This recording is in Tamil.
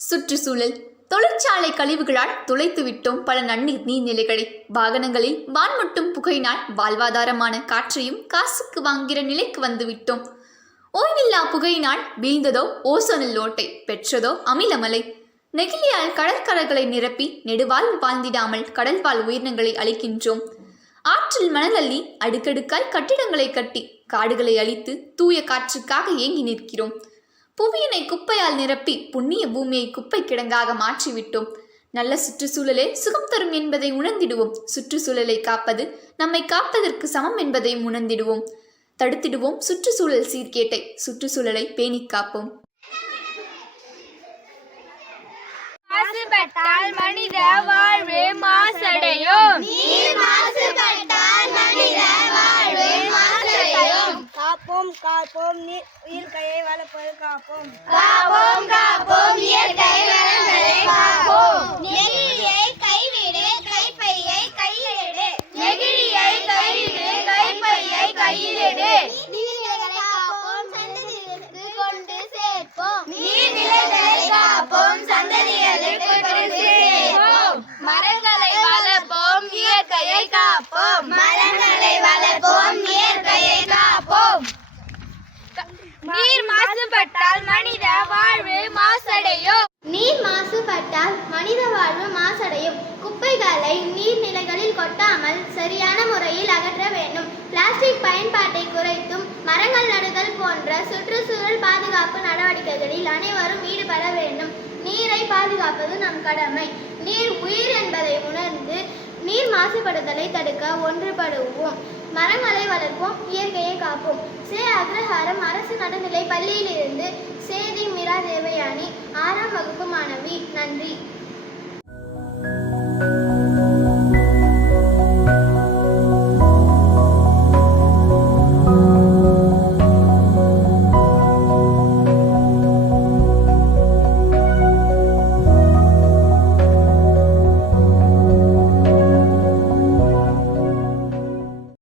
சுற்றுச்சூழல் தொழிற்சாலை கழிவுகளால் துளைத்துவிட்டோம் பல நன்னீர் நீர்நிலைகளை. வாகனங்களில் வான்முட்டும் புகையினால் வாழ்வாதாரமான காற்றையும் காசுக்கு வாங்குகிற நிலைக்கு வந்துவிட்டோம். ஓய்வில்லா புகையினால் வீழ்ந்ததோ ஓசோனில் ஓட்டை, பெற்றதோ அமிலமலை. நெகிழியால் கடற்கரைகளை நிரப்பி நெடுவாழ் வாழ்ந்திடாமல் கடல்வாழ் உயிரினங்களை அழிக்கின்றோம். ஆற்றில் மணல் அள்ளி அடுக்கடுக்காய் கட்டிடங்களை கட்டி காடுகளை அழித்து தூய காற்றுக்காக ஏங்கி நிற்கிறோம். புவியினை குப்பையால் நிரப்பி புண்ணிய பூமியை குப்பை கிடங்காக மாற்றிவிட்டோம். நல்ல சுற்றுச்சூழலே சுகம் தரும் என்பதை உணர்ந்திடுவோம். சுற்றுச்சூழலை காப்பது நம்மை காப்பதற்கு சமம் என்பதையும் உணர்ந்திடுவோம். தடுத்திடுவோம் சுற்றுச்சூழல் சீர்கேட்டை. சுற்றுச்சூழலை பேணி காப்போம். மாசுபட்டால் மனித வாழ்வு மாசடையும். காப்போம் காப்போம் இயற்கையை வளர்ப்பது காப்போம். காப்போம் காப்போம் இயற்கை வளங்களை காப்போம். நெகிழியை கைவிடு, கைப்பையை கையிலிடு. நெகிழியை கைவிடு, கைப்பையை கையிலிடு. நீர்நிலைகளை காப்போம், சந்ததிகளுக்கு கொண்டு சேர்ப்போம். நீர்நிலைகளை காப்போம், சந்ததிகளுக்கு கொண்டு சேர்ப்போம். மரங்களை வளர்ப்போம், இயற்கையை காப்போம். மரங்களை வளர்ப்போம், இயற்கையை காப்போம். நீர் மாசுபட்டால் மனித வாழ்வு மாசடையும். நீர் மாசுபட்டால் மனித வாழ்வு மாசடையும். குப்பைகளை நீர்நிலைகளில் கொட்டாமல் சரியான முறையில் அகற்ற வேண்டும். பிளாஸ்டிக் பயன்பாட்டை குறைத்தும் மரங்கள் நடுதல் போன்ற சுற்றுச்சூழல் பாதுகாப்பு நடவடிக்கைகளில் அனைவரும் ஈடுபட வேண்டும். நீரை பாதுகாப்பது நம் கடமை. நீர் உயிர் என்பதை உணர்ந்து நீர் மாசுபடுதலை தடுக்க ஒன்றுபடுவோம். மரங்களை வளர்ப்போம், இயற்கையை காப்போம். சே. அக்ரஹாரம் அரசு நடுநிலை பள்ளியிலிருந்து சேதி மீரா தேவயானி, 6ஆம் வகுப்பு மாணவி. நன்றி.